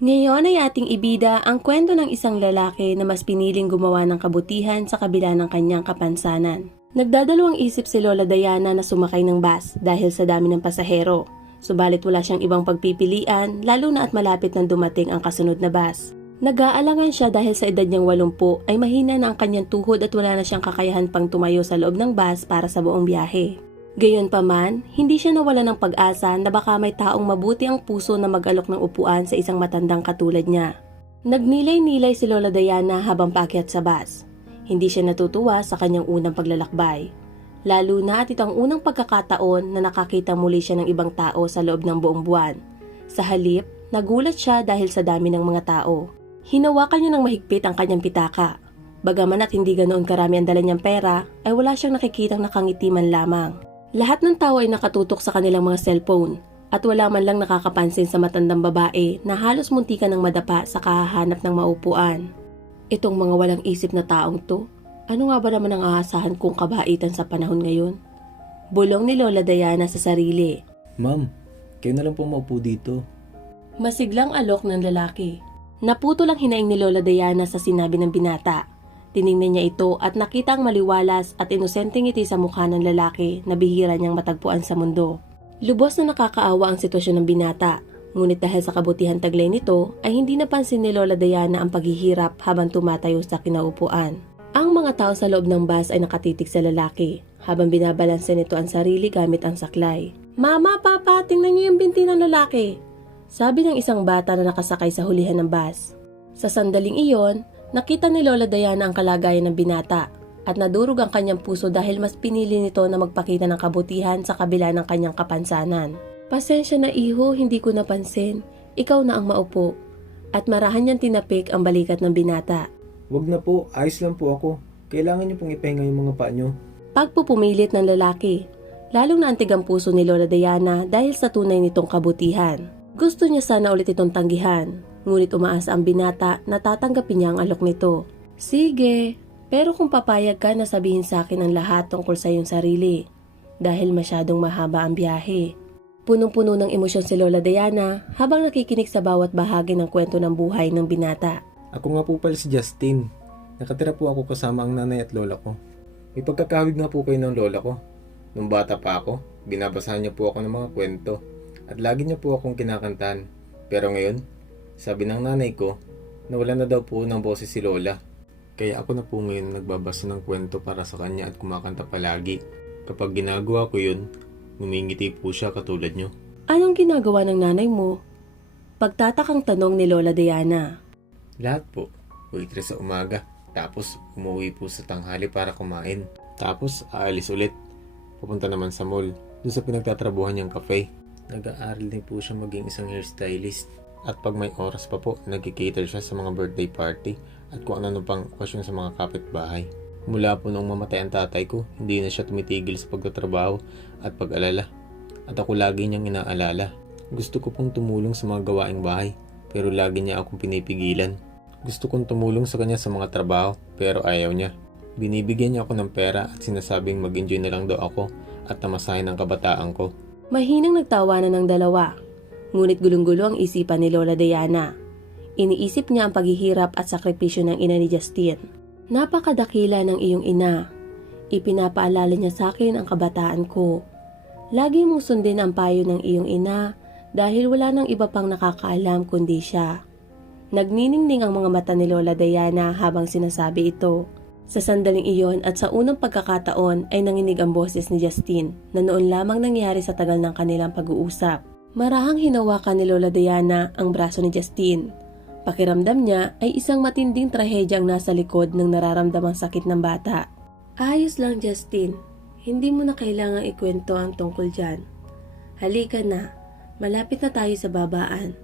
Ngayon ay ating ibida ang kwento ng isang lalaki na mas piniling gumawa ng kabutihan sa kabila ng kanyang kapansanan. Nagdadalawang isip si Lola Diana na sumakay ng bus dahil sa dami ng pasahero. Subalit wala siyang ibang pagpipilian lalo na at malapit nang dumating ang kasunod na bus. Nag-aalangan siya dahil sa edad niyang 80 ay mahina na ang kanyang tuhod at wala na siyang kakayahan pang tumayo sa loob ng bus para sa buong biyahe. Gayunpaman, hindi siya nawala ng pag-asa na baka may taong mabuti ang puso na mag-alok ng upuan sa isang matandang katulad niya. Nagnilay-nilay si Lola Diana habang paakyat sa bus. Hindi siya natutuwa sa kanyang unang paglalakbay. Lalo na at ito ang unang pagkakataon na nakakita muli siya ng ibang tao sa loob ng buong buwan. Sa halip, nagulat siya dahil sa dami ng mga tao. Hinawakan niya ng mahigpit ang kanyang pitaka. Bagaman at hindi ganoon karami ang dala niyang pera, ay wala siyang nakikitang nakangiti man lamang. Lahat ng tao ay nakatutok sa kanilang mga cellphone at wala man lang nakakapansin sa matandang babae na halos muntikan ng madapa sa kahahanap ng maupuan. Itong mga walang isip na taong to, ano nga ba naman ang aasahan kong kabaitan sa panahon ngayon? Bulong ni Lola Diana sa sarili. Ma'am, kayo na lang po maupo dito. Masiglang alok ng lalaki. Naputo lang hinaing ni Lola Diana sa sinabi ng binata. Tiningnan niya ito at nakita ang maliwalas at inosenteng ngiti sa mukha ng lalaki na bihira niyang matagpuan sa mundo. Lubos na nakakaawa ang sitwasyon ng binata, ngunit dahil sa kabutihan taglay nito ay hindi napansin ni Lola Diana ang paghihirap habang tumatayo sa kinaupuan. Ang mga tao sa loob ng bus ay nakatitig sa lalaki habang binabalanse nito ang sarili gamit ang saklay. Mama, Papa, tingnan niyo yung binti ng lalaki, sabi ng isang bata na nakasakay sa hulihan ng bus. Sa sandaling iyon, nakita ni Lola Diana ang kalagayan ng binata at nadurog ang kanyang puso dahil mas pinili nito na magpakita ng kabutihan sa kabila ng kanyang kapansanan. Pasensya na iho, hindi ko napansin. Ikaw na ang maupo. At marahan niyang tinapik ang balikat ng binata. Wag na po, ayos lang po ako. Kailangan niyo pong ipahinga yung mga paa niyo. Pagpupumilit ng lalaki, lalong naantig ang puso ni Lola Diana dahil sa tunay nitong kabutihan. Gusto niya sana ulit itong tanggihan. Ngunit umaasa ang binata na tatanggapin niya ang alok nito. Sige, pero kung papayag ka na sabihin sa akin ang lahat tungkol sa iyong sarili, dahil masyadong mahaba ang biyahe. Punong-puno ng emosyon si Lola Diana habang nakikinig sa bawat bahagi ng kwento ng buhay ng binata. Ako nga po pala si Justin. Nakatira po ako kasama ang nanay at lola ko. May pagkakawig nga po kayo ng lola ko. Nung bata pa ako, binabasahan niya po ako ng mga kwento at lagi niya po akong kinakantahan. Pero ngayon, sabi ng nanay ko, nawala na daw po ng boses si Lola. Kaya ako na po ngayon nagbabasa ng kwento para sa kanya at kumakanta palagi. Kapag ginagawa ko yun, ngumingiti po siya katulad nyo. Anong ginagawa ng nanay mo? Pagtatakang tanong ni Lola Diana. Lahat po. Waitress sa umaga. Tapos umuwi po sa tanghali para kumain. Tapos aalis ulit. Pupunta naman sa mall. Doon sa pinagtatrabuhan niyang cafe. Nag-aaral din po siya maging isang hairstylist. At pag may oras pa po, nag-cater siya sa mga birthday party at kung ano pang okasyon sa mga kapitbahay. Mula po nung mamatay ang tatay ko, hindi na siya tumitigil sa pagtatrabaho at pag-alala. At ako lagi niyang inaalala. Gusto ko pong tumulong sa mga gawaing bahay, pero lagi niya akong pinipigilan. Gusto kong tumulong sa kanya sa mga trabaho, pero ayaw niya. Binibigyan niya ako ng pera at sinasabing mag-enjoy na lang daw ako at tamasahin ang kabataan ko. Mahinang nagtawanan ng dalawa. Ngunit gulong-gulo ang isipan ni Lola Diana. Iniisip niya ang paghihirap at sakripisyo ng ina ni Justin. Napakadakila ng iyong ina. Ipinapaalala niya sa akin ang kabataan ko. Lagi mong sundin ang payo ng iyong ina dahil wala nang iba pang nakakaalam kundi siya. Nagniningning ang mga mata ni Lola Diana habang sinasabi ito. Sa sandaling iyon at sa unang pagkakataon ay nanginig ang boses ni Justin na noon lamang nangyari sa tagal ng kanilang pag-uusap. Marahang hinawakan ni Lola Diana ang braso ni Justin. Pakiramdam niya ay isang matinding trahedya ang nasa likod ng nararamdamang sakit ng bata. Ayos lang, Justin. Hindi mo na kailangang ikwento ang tungkol dyan. Halika na. Malapit na tayo sa babaan.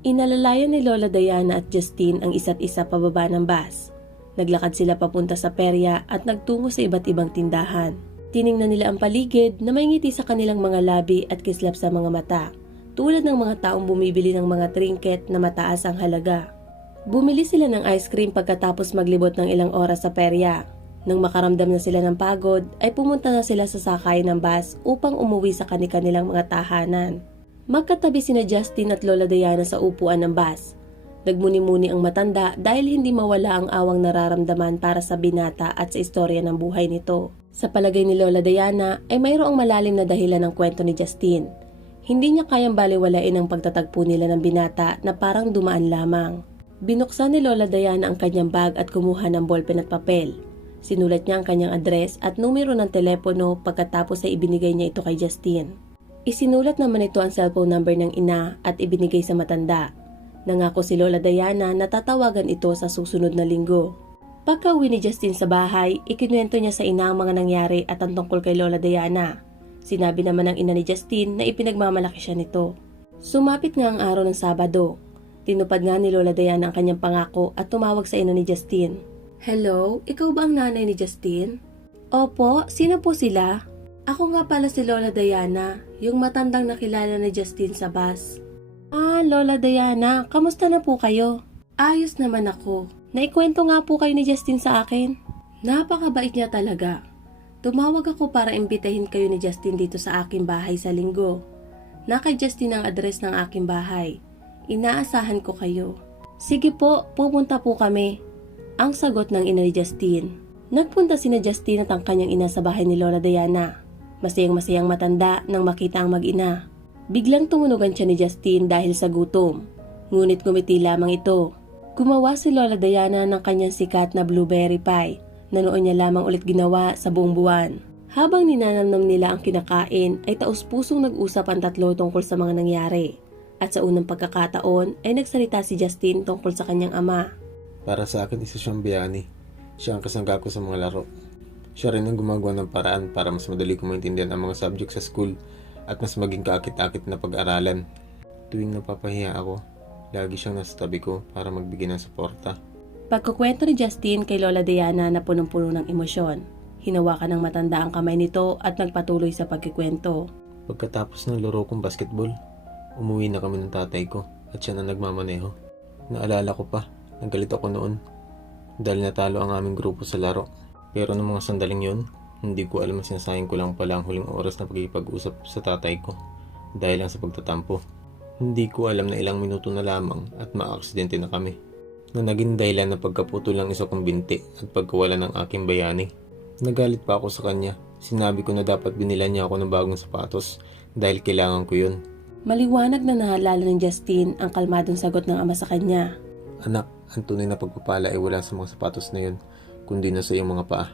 Inalalayan ni Lola Diana at Justin ang isa't isa pababa ng bus. Naglakad sila papunta sa perya at nagtungo sa iba't ibang tindahan. Tiningnan nila ang paligid na may ngiti sa kanilang mga labi at kislap sa mga mata. Tulad ng mga taong bumibili ng mga trinket na mataas ang halaga. Bumili sila ng ice cream pagkatapos maglibot ng ilang oras sa perya. Nang makaramdam na sila ng pagod, ay pumunta na sila sa sakay ng bus upang umuwi sa kanilang mga tahanan. Magkatabi sina Justin at Lola Diana sa upuan ng bus. Nagmuni-muni ang matanda dahil hindi mawala ang awang nararamdaman para sa binata at sa istorya ng buhay nito. Sa palagay ni Lola Diana ay mayroong malalim na dahilan ng kwento ni Justin. Hindi niya kayang baliwalain ang pagtatagpo nila ng binata na parang dumaan lamang. Binuksan ni Lola Diana ang kanyang bag at kumuha ng ballpen at papel. Sinulat niya ang kanyang address at numero ng telepono pagkatapos ay ibinigay niya ito kay Justin. Isinulat naman ito ang cellphone number ng ina at ibinigay sa matanda. Nangako si Lola Diana na tatawagan ito sa susunod na linggo. Pagka-uwi ni Justin sa bahay, ikinuwento niya sa ina ang mga nangyari at ang tungkol kay Lola Diana. Sinabi naman ng ina ni Justin na ipinagmamalaki siya nito. Sumapit nga ang araw ng Sabado. Tinupad nga ni Lola Diana ang kanyang pangako at tumawag sa ina ni Justin. Hello, ikaw ba ang nanay ni Justin? Opo, sino po sila? Ako nga pala si Lola Diana, yung matandang nakilala ni Justin sa bus. Ah, Lola Diana, kamusta na po kayo? Ayos naman ako. Naikwento nga po kayo ni Justin sa akin. Napakabait niya talaga. Tumawag ako para imbitahin kayo ni Justin dito sa aking bahay sa linggo. Nakay Justin ang address ng aking bahay. Inaasahan ko kayo. Sige po, pupunta po kami. Ang sagot ng ina ni Justin. Nagpunta sina Justin at ang kanyang ina sa bahay ni Lola Diana. Masayang-masayang matanda nang makita ang mag-ina. Biglang tumunugan siya ni Justin dahil sa gutom. Ngunit ngumiti lamang ito. Gumawa si Lola Diana ng kanyang sikat na blueberry pie na noon niya lamang ulit ginawa sa buong buwan. Habang ninanamnam nila ang kinakain ay taus-pusong nag-usap ang tatlo tungkol sa mga nangyari. At sa unang pagkakataon ay nagsalita si Justin tungkol sa kanyang ama. Para sa akin, isa siyang bayani. Siya ang kasangga ko sa mga laro. Siya rin ang gumagawa ng paraan para mas madali ko maintindihan ang mga subject sa school at mas maging kaakit-akit na pag-aralan. Tuwing napapahiya ako, lagi siyang nasa tabi ko para magbigay ng suporta. Pagkukwento ni Justin kay Lola Diana na punong-puno ng emosyon. Hinawakan ng matanda ang kamay nito at nagpatuloy sa pagkikwento. Pagkatapos ng laro kong basketball, umuwi na kami ng tatay ko at siya na nagmamaneho. Naalala ko pa, nagalit ako noon dahil natalo ang aming grupo sa laro. Pero noong mga sandaling yun, hindi ko alam na sinasayang ko lang pala ang huling oras na pagkikipag-usap sa tatay ko dahil lang sa pagtatampo. Hindi ko alam na ilang minuto na lamang at maaksidente na kami. Na naging dahilan na pagkaputo lang isa kong binti at pagkawala ng aking bayani. Nagalit pa ako sa kanya. Sinabi ko na dapat binila niya ako ng bagong sapatos dahil kailangan ko yun. Maliwanag na naalala ng Justin ang kalmadong sagot ng ama sa kanya. Anak, ang tunay na pagpapala ay wala sa mga sapatos na yun, kundi na sa iyong mga paa.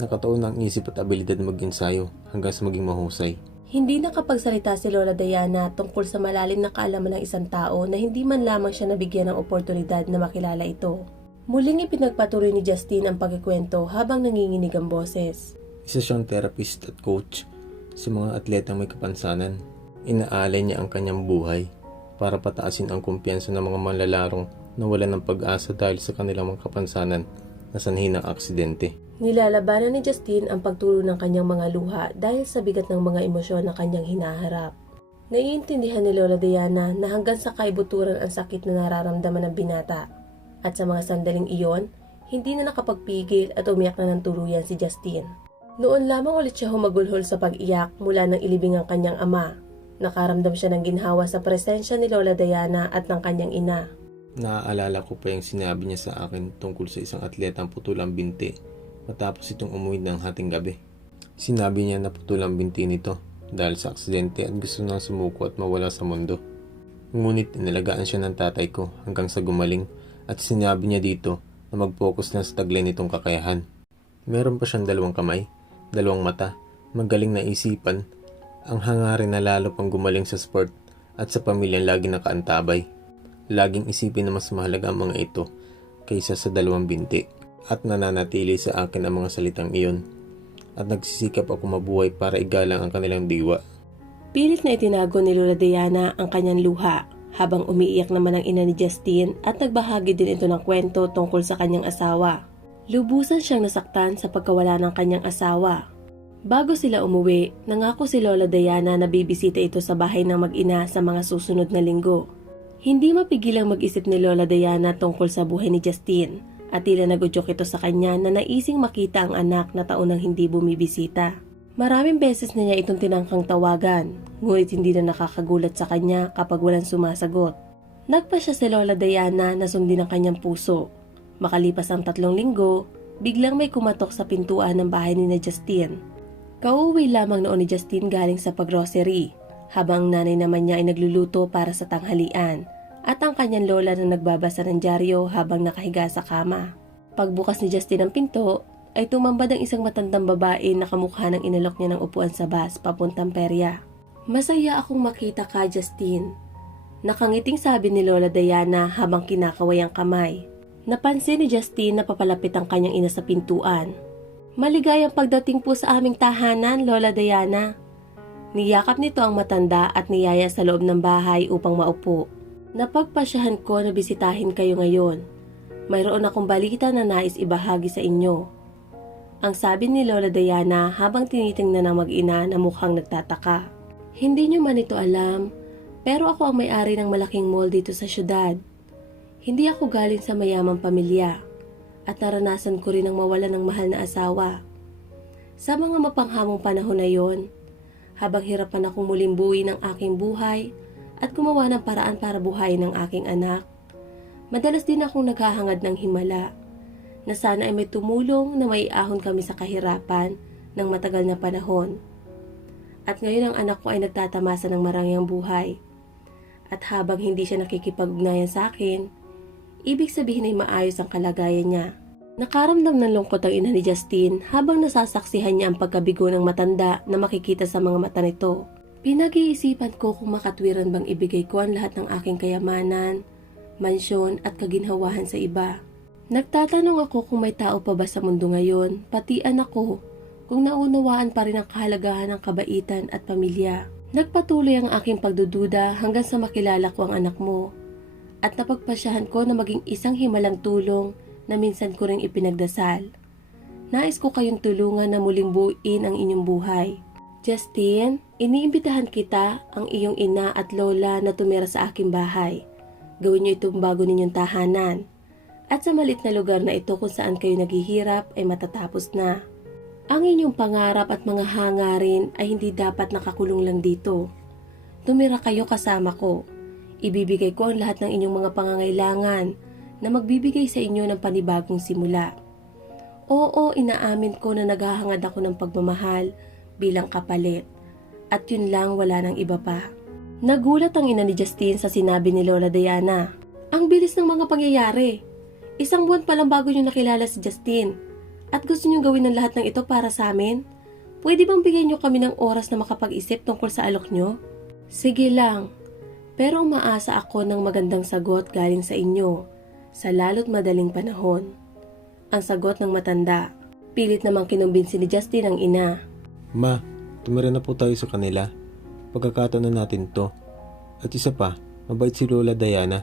Nakataon na ang isip at abilidad na mag-ensayo hanggang sa maging mahusay. Hindi nakapagsalita si Lola Diana tungkol sa malalim na kaalaman ng isang tao na hindi man lamang siya nabigyan ng oportunidad na makilala ito. Muling ipinagpatuloy ni Justin ang pagkikwento habang nanginginig ang boses. Isa siyang therapist at coach sa mga atletang may kapansanan. Inaalay niya ang kanyang buhay para pataasin ang kumpiyansa ng mga manlalarong na wala ng pag-asa dahil sa kanilang mga kapansanan na sanhi ng aksidente. Nilalabanan ni Justin ang pagtulo ng kanyang mga luha dahil sa bigat ng mga emosyon na kanyang hinaharap. Naiintindihan ni Lola Diana na hanggang sa kaibuturan ang sakit na nararamdaman ng binata. At sa mga sandaling iyon, hindi na nakapagpigil at umiyak na ng tuluyan si Justin. Noon lamang ulit siya humagulhol sa pag-iyak mula nang ilibing ang kanyang ama. Nakaramdam siya ng ginhawa sa presensya ni Lola Diana at ng kanyang ina. Naaalala ko pa yung sinabi niya sa akin tungkol sa isang atletang putol ang binti matapos itong umuwi ng hating gabi. Sinabi niya na putol ang binti nito dahil sa aksidente at gusto nang sumuko at mawala sa mundo. Ngunit inalagaan siya ng tatay ko hanggang sa gumaling at sinabi niya dito na mag-focus lang sa taglay nitong kakayahan. Meron pa siyang 2 kamay, 2 mata, magaling na isipan, ang hangarin na lalo pang gumaling sa sport at sa pamilyang laging nakaantabay. Laging isipin na mas mahalaga ang mga ito kaysa sa 2 binti at nananatili sa akin ang mga salitang iyon at nagsisikap ako mabuhay para igalang ang kanilang diwa. Pilit na itinago ni Lola Diana ang kanyang luha habang umiiyak naman ang ina ni Justin at nagbahagi din ito ng kwento tungkol sa kanyang asawa. Lubusan siyang nasaktan sa pagkawala ng kanyang asawa. Bago sila umuwi, nangako si Lola Diana na bibisita ito sa bahay ng mag-ina sa mga susunod na linggo. Hindi mapigilang mag-isip ni Lola Diana tungkol sa buhay ni Justin at tila nagudyok ito sa kanya na naising makita ang anak na taon nang hindi bumibisita. Maraming beses na niya itong tinangkang tawagan, ngunit hindi na nakakagulat sa kanya kapag walang sumasagot. Nagpasya si Lola Diana na sundin ang kanyang puso. Makalipas ang 3 linggo, biglang may kumatok sa pintuan ng bahay ni Justine. Kauuwi lamang noon ni Justine galing sa paggrocery, habang nanay naman niya ay nagluluto para sa tanghalian, at ang kanyang lola na nagbabasa ng dyaryo habang nakahiga sa kama. Pagbukas ni Justine ng pinto, ay tumambad ang isang matandang babae na kamukha ng inalok niya ng upuan sa bus papuntang perya. "Masaya akong makita ka, Justine," nakangiting sabi ni Lola Diana habang kinakaway ang kamay. Napansin ni Justine na papalapit ang kanyang ina sa pintuan. "Maligayang pagdating po sa aming tahanan, Lola Diana." Niyakap nito ang matanda at niyaya sa loob ng bahay upang maupo. "Napagpasyahan ko na bisitahin kayo ngayon. Mayroon akong balita na nais ibahagi sa inyo," ang sabi ni Lola Diana habang tinitingnan ng mag-ina na mukhang nagtataka. "Hindi nyo man ito alam, pero ako ang may-ari ng malaking mall dito sa syudad. Hindi ako galing sa mayamang pamilya at naranasan ko rin ang mawala ng mahal na asawa. Sa mga mapanghamong panahon na yon, habang hirapan akong muling buuin ang aking buhay at gumawa ng paraan para buhayin ang aking anak, madalas din akong naghahangad ng himala na sana ay may tumulong na maiahon kami sa kahirapan ng matagal na panahon. At ngayon ang anak ko ay nagtatamasa ng marangyang buhay. At habang hindi siya nakikipag-ugnayan sa akin, ibig sabihin ay maayos ang kalagayan niya." Nakaramdam ng lungkot ang ina ni Justine habang nasasaksihan niya ang pagkabigo ng matanda na makikita sa mga mata nito. "Pinag-iisipan ko kung makatwiran bang ibigay ko ang lahat ng aking kayamanan, mansyon at kaginhawahan sa iba. Nagtatanong ako kung may tao pa ba sa mundo ngayon, pati anak ko, kung naunawaan pa rin ang kahalagahan ng kabaitan at pamilya. Nagpatuloy ang aking pagdududa hanggang sa makilala ko ang anak mo. At napagpasyahan ko na maging isang himalang tulong na minsan ko rin ipinagdasal. Nais ko kayong tulungan na muling buuin ang inyong buhay. Justine, iniimbitahan kita, ang iyong ina at lola na tumira sa aking bahay. Gawin niyo itong bago ninyong tahanan. At sa malit na lugar na ito kung saan kayo naghihirap ay matatapos na. Ang inyong pangarap at mga hangarin ay hindi dapat nakakulong lang dito. Tumira kayo kasama ko. Ibibigay ko ang lahat ng inyong mga pangangailangan na magbibigay sa inyo ng panibagong simula. Oo, inaamin ko na naghahangad ako ng pagmamahal bilang kapalit. At yun lang, wala nang iba pa." Nagulat ang ina ni Justine sa sinabi ni Lola Diana. "Ang bilis ng mga pangyayari. 1 buwan pa lang bago nyo nakilala si Justine. At gusto nyo gawin ng lahat ng ito para sa amin? Pwede bang bigyan nyo kami ng oras na makapag-isip tungkol sa alok nyo?" "Sige lang. Pero umaasa ako ng magandang sagot galing sa inyo sa lalo't madaling panahon," ang sagot ng matanda. Pilit namang kinumbinsi ni Justine ang ina. "Ma, tumira na po tayo sa kanila. Pagkakataon na natin to. At isa pa, mabait si Lola Diana."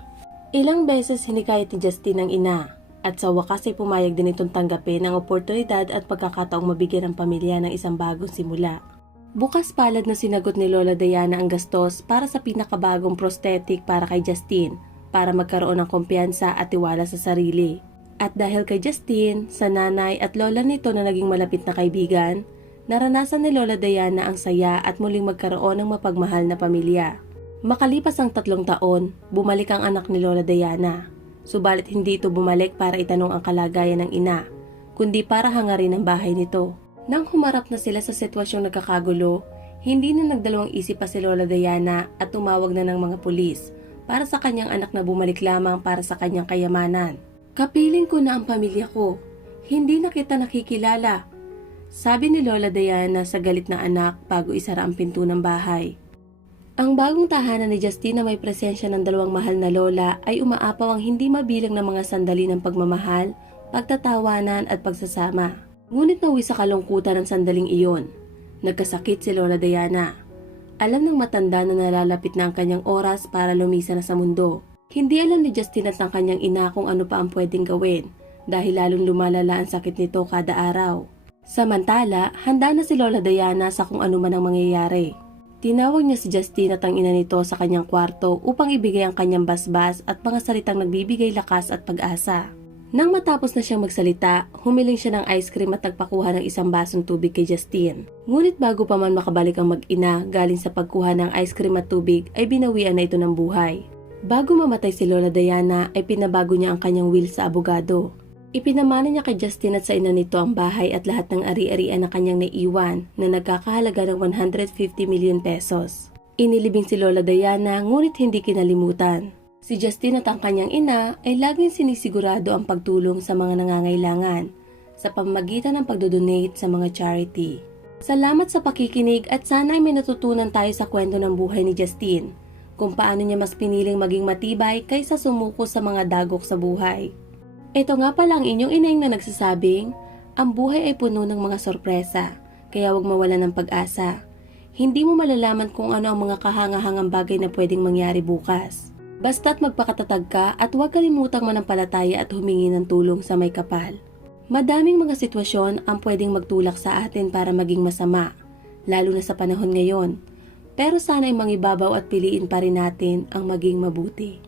Ilang beses hinikayat ni Justine ang ina at sa wakas ay pumayag din itong tanggapin ang oportunidad at pagkakataong mabigyan ng pamilya ng isang bagong simula. Bukas palad na sinagot ni Lola Diana ang gastos para sa pinakabagong prosthetic para kay Justine para magkaroon ng kumpiyansa at tiwala sa sarili. At dahil kay Justine, sa nanay at lola nito na naging malapit na kaibigan, naranasan ni Lola Diana ang saya at muling magkaroon ng mapagmahal na pamilya. Makalipas ang 3 taon, bumalik ang anak ni Lola Diana. Subalit hindi ito bumalik para itanong ang kalagayan ng ina, kundi para hangarin ang bahay nito. Nang humarap na sila sa sitwasyong nagkakagulo, hindi na nagdalawang isip pa si Lola Diana at tumawag na ng mga pulis para sa kanyang anak na bumalik lamang para sa kanyang kayamanan. "Kapiling ko na ang pamilya ko. Hindi na kita nakikilala," sabi ni Lola Diana sa galit na anak bago isara ang pinto ng bahay. Ang bagong tahanan ni Justine na may presensya ng 2 mahal na lola ay umaapaw ang hindi mabilang na mga sandali ng pagmamahal, pagtatawanan at pagsasama. Ngunit nauwi sa kalungkutan ng sandaling iyon. Nagkasakit si Lola Diana. Alam ng matanda na nalalapit na ang kanyang oras para lumisa na sa mundo. Hindi alam ni Justine at ng kanyang ina kung ano pa ang pwedeng gawin dahil lalong lumalala ang sakit nito kada araw. Samantala, handa na si Lola Diana sa kung ano man ang mangyayari. Tinawag niya si Justine at ang ina nito sa kanyang kwarto upang ibigay ang kanyang basbas at mga salitang nagbibigay lakas at pag-asa. Nang matapos na siyang magsalita, humiling siya ng ice cream at nagpakuha ng 1 basong tubig kay Justine. Ngunit bago pa man makabalik ang mag-ina galing sa pagkuha ng ice cream at tubig ay binawian na ito ng buhay. Bago mamatay si Lola Diana ay pinabago niya ang kanyang will sa abogado. Ipinamana niya kay Justin at sa ina nito ang bahay at lahat ng ari-arian na kanyang naiiwan na nagkakahalaga ng 150 million pesos. Inilibing si Lola Diana ngunit hindi kinalimutan. Si Justin at ang kanyang ina ay laging sinisigurado ang pagtulong sa mga nangangailangan sa pamamagitan ng pagdodonate sa mga charity. Salamat sa pakikinig at sana ay may natutunan tayo sa kwento ng buhay ni Justin kung paano niya mas piniling maging matibay kaysa sumuko sa mga dagok sa buhay. Ito nga pala ang inyong ineng na nagsasabing, ang buhay ay puno ng mga sorpresa, kaya huwag mawala ng pag-asa. Hindi mo malalaman kung ano ang mga kahangahangang bagay na pwedeng mangyari bukas. Basta't magpakatatag ka at huwag kalimutang manampalataya at humingi ng tulong sa may kapal. Madaming mga sitwasyon ang pwedeng magtulak sa atin para maging masama, lalo na sa panahon ngayon. Pero sana'y mangibabaw at piliin pa rin natin ang maging mabuti.